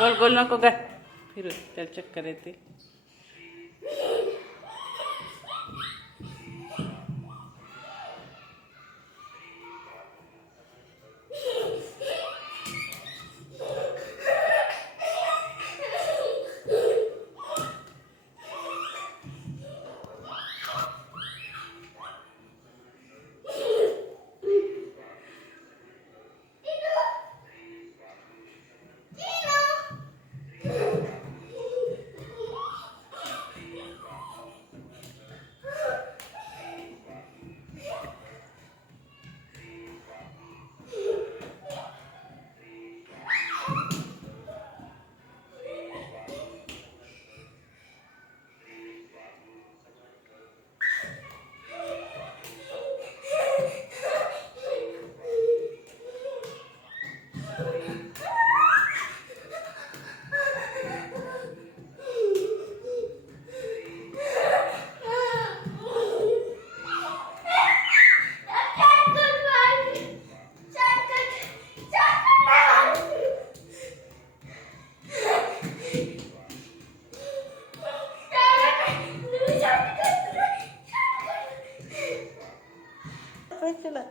गोल गोल नको गा फिरू, त्याला चक्कर येते.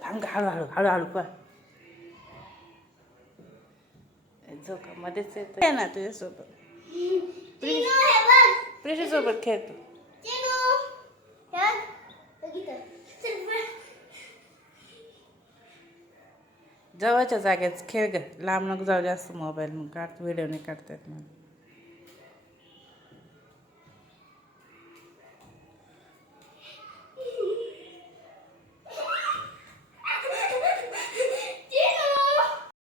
थांब हळूहळू हळूहळू पण झोकामध्येच येत ना तुझ्यासोबत. प्रिशूसोबत खेळतो. जवळच्या जागेच खेळ ग, लांब नको जाऊ जास्त. मोबाईल मग काढ, व्हिडिओ नाही काढता येत मला.